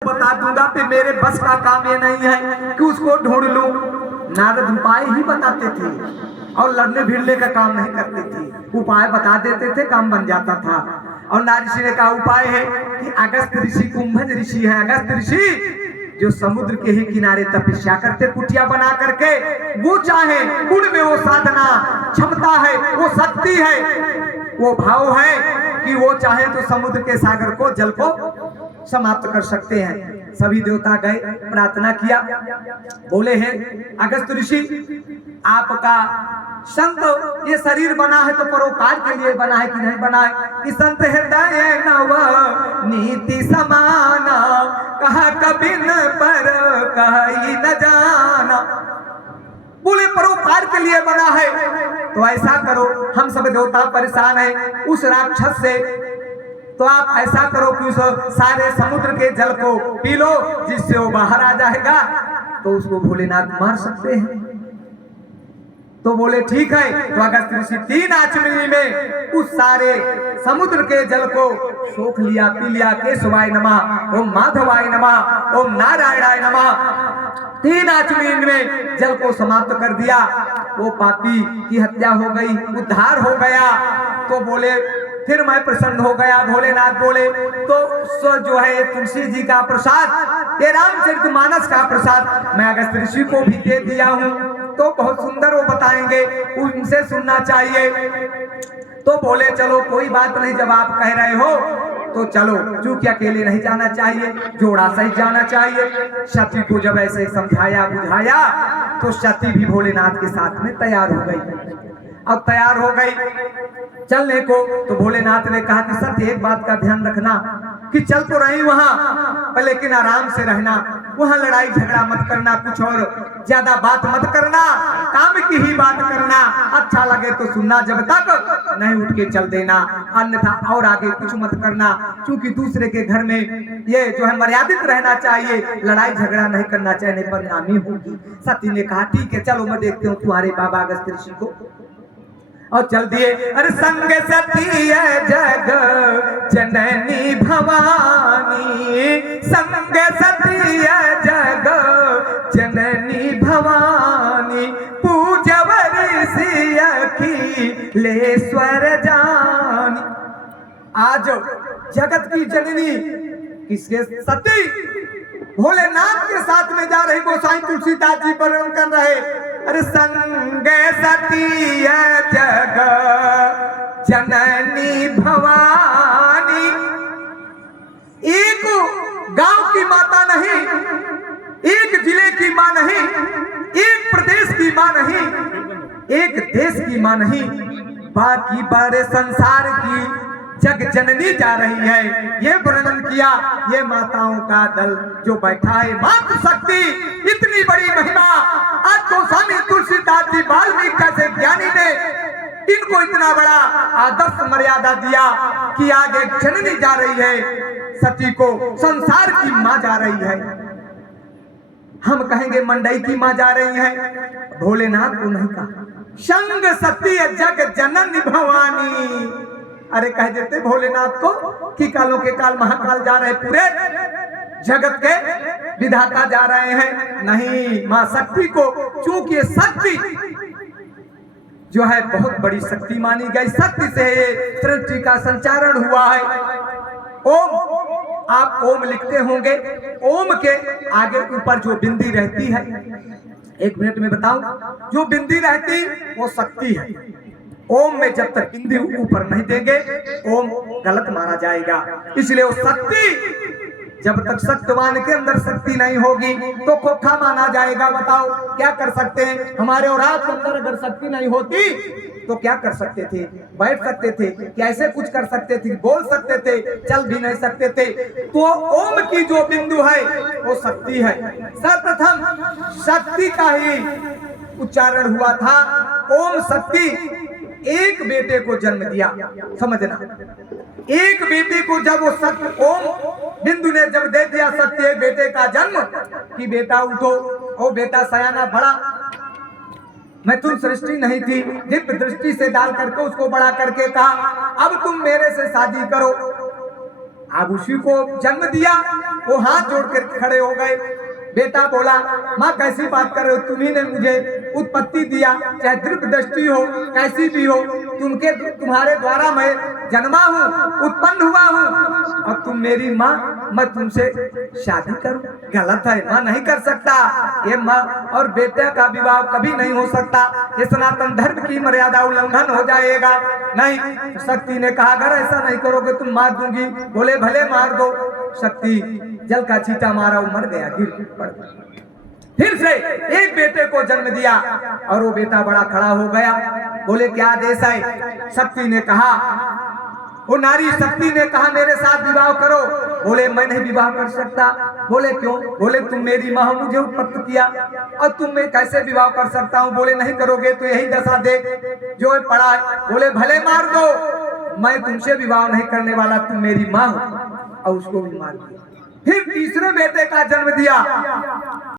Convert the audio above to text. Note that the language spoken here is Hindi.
बता दूंगा कि मेरे बस का काम ये नहीं है कि उसको ढूंढ लूं। नारद उपाय ही बताते थे और लड़ने भिड़ने का काम नहीं करते थे, उपाय बता देते थे, काम बन जाता था। और नारद ऋषि ने कहा उपाय है कि अगस्त ऋषि कुंभज ऋषि है, अगस्त ऋषि जो समुद्र के ही किनारे तपस्या करते कुटिया बना करके, वो चाहे गुण में वो साधना क्षमता है, वो शक्ति है, वो भाव है कि वो चाहे तो समुद्र के सागर को जल को समाप्त कर सकते हैं। सभी देवता गए, प्रार्थना किया, बोले हैं अगस्त ऋषि आपका संत ये शरीर बना है तो परोपकार के लिए बना है कि नहीं बना है? कि संत हृदय नव नीति समाना, कहा कभी न पर कहीं न जाना। बोले परोपकार के लिए बना है तो ऐसा करो, हम सब देवता परेशान है उस राक्षस से, तो आप ऐसा करो कि उस सारे समुद्र के जल को पी लो, जिससे वो बाहर आ जाएगा तो उसको भोलेनाथ मार सकते हैं। तो बोले ठीक है। तो अगस्त ऋषि 3 आचमनी में उस सारे समुद्र के जल को सोख लिया, पी लिया। केशवाय नमः, ओम माधवाय नमः, ओम नारायणाय नमः। 3 आचमनी में जल को समाप्त कर दिया। वो पापी की हत्या हो गई, उद्धार हो गया। तो बोले फिर मैं प्रसन्न हो गया। भोलेनाथ बोले तो जो है तुलसी जी का प्रसाद, ये रामचरितमानस का प्रसाद मैं अगस्त ऋषि को भी दे दिया हूँ, तो बहुत सुंदर वो बताएंगे, उनसे सुनना चाहिए। तो बोले चलो कोई बात नहीं, जब आप कह रहे हो तो चलो, चूंकि अकेले नहीं जाना चाहिए, जोड़ा सहित जाना चाहिए। सती को जब ऐसे समझाया बुझाया तो सती भी भोलेनाथ के साथ में तैयार हो गई। अब तैयार हो गई चलने को, तो भोलेनाथ ने कहा कि सत्य एक बात का ध्यान रखना कि चल तो रही वहां पर, लेकिन आराम से रहना, वहां लड़ाई झगड़ा मत करना, कुछ और ज्यादा बात मत करना, काम की ही बात करना, अच्छा लगे तो सुनना, जब तक नहीं उठ के चल देना, अन्यथा और आगे कुछ मत करना, क्योंकि दूसरे के घर में ये जो है मर्यादित रहना चाहिए, लड़ाई झगड़ा नहीं करना चाहिए, नहीं बदनामी होगी। सती ने कहा ठीक है चलो मैं देखते हूँ तुम्हारे बाबा अगस्त ऋषि को, और चल दिए। अरे संग सती जग जननी भवानी, संग सती जग जननी भवानी, पूजवरी सी अखिलेश्वर जानी। आज जगत की जननी किसके? सती भोलेनाथ के साथ में जा रही। गोसाई तुलसीदास जी वर्णन कर रहे, अरे संग सती जग जननी भवानी। एक गांव की माता नहीं, एक जिले की मां नहीं, एक प्रदेश की मां नहीं, एक देश की मां नहीं, बाकी बड़े संसार की जग जननी जा रही है। ये वर्णन किया, ये माताओं का दल जो बैठा है, मातृशक्ति इतनी बड़ी महिमा। आज गोस्वामी तुलसीदास जी वाल्मीकि जैसे ज्ञानी ने इनको इतना बड़ा आदर्श मर्यादा दिया कि आगे जननी जा रही है, सती को संसार की मां जा रही है। हम कहेंगे मंडई की मां जा रही है, भोलेनाथ को नहीं कहा। संग सती जग जननी भवानी, अरे कह देते भोलेनाथ को कि कालों के काल महाकाल जा रहे, पूरे जगत के विधाता जा रहे हैं। नहीं, मां शक्ति को, चूंकि शक्ति जो है बहुत बड़ी शक्ति मानी गई, शक्ति से सृष्टि का संचारण हुआ है। ओम, आप ओम लिखते होंगे, ओम के आगे ऊपर जो बिंदी रहती है, 1 मिनट में बताऊं, जो बिंदी रहती वो शक्ति है। ओम में जब तक बिंदी ऊपर नहीं देंगे ओम गलत माना जाएगा, इसलिए वो शक्ति, जब तक सत्यवान के अंदर शक्ति नहीं होगी तो खोखा माना जाएगा। बताओ क्या कर सकते हैं? हमारे और आपके अंदर अगर शक्ति नहीं होती तो क्या कर सकते थे? बैठ सकते थे, कैसे कुछ कर सकते थे, बोल सकते थे, चल भी नहीं सकते थे। तो ओम की जो बिंदु है वो शक्ति है। सर्वप्रथम शक्ति का ही उच्चारण हुआ था, ओम शक्ति। एक बेटे को जन्म दिया, समझना, एक बेटे को जब वो सत्य ओम बिंदु ने जब दे दिया सत्य एक बेटे का जन्म कि बेटा उठो, ओ बेटा सयाना बड़ा, मैं तुम सृष्टि नहीं थी, दिव्य दृष्टि से डाल करके उसको बड़ा करके कहा अब तुम मेरे से शादी करो। अब उसी को जन्म दिया वो हाथ जोड़ कर खड़े हो गए। बेटा बोला, माँ कैसी बात कर रहे हो, तुम्ही ने मुझे उत्पत्ति दिया, चाहे दृढ़ दृष्टि हो कैसी भी हो, तुम्हारे द्वारा मैं जन्मा हूँ, उत्पन्न हुआ हूँ, और तुम मेरी माँ, मैं तुमसे शादी करूं? गलत है, माँ नहीं कर सकता। ये माँ और बेटे का विवाह कभी नहीं हो सकता, ये सनातन धर्म की मर्यादा उल्लंघन हो जाएगा। नहीं, शक्ति ने कहा अगर ऐसा नहीं करोगे तुम मार दूंगी। बोले भले मार दो। शक्ति जल का छींटा मारा, वो मर गया, गिर पड़ गया। फिर से एक बेटे को जन्म दिया और वो बेटा बड़ा खड़ा हो गया। बोले क्या आदेश है? शक्ति ने कहा, वो नारी शक्ति ने कहा मेरे साथ विवाह करो। बोले मैं नहीं विवाह कर सकता। बोले क्यों? बोले तुम मेरी माँ, मुझे उत्पन्न किया और तुम मैं कैसे विवाह कर सकता हूँ? बोले नहीं करोगे तो यही दशा देख जो है पड़ा है। बोले भले मार दो, मैं तुमसे विवाह नहीं करने वाला, तुम मेरी माँ हो। और उसको भी मार दिया। फिर तीसरे बेटे का जन्म दिया।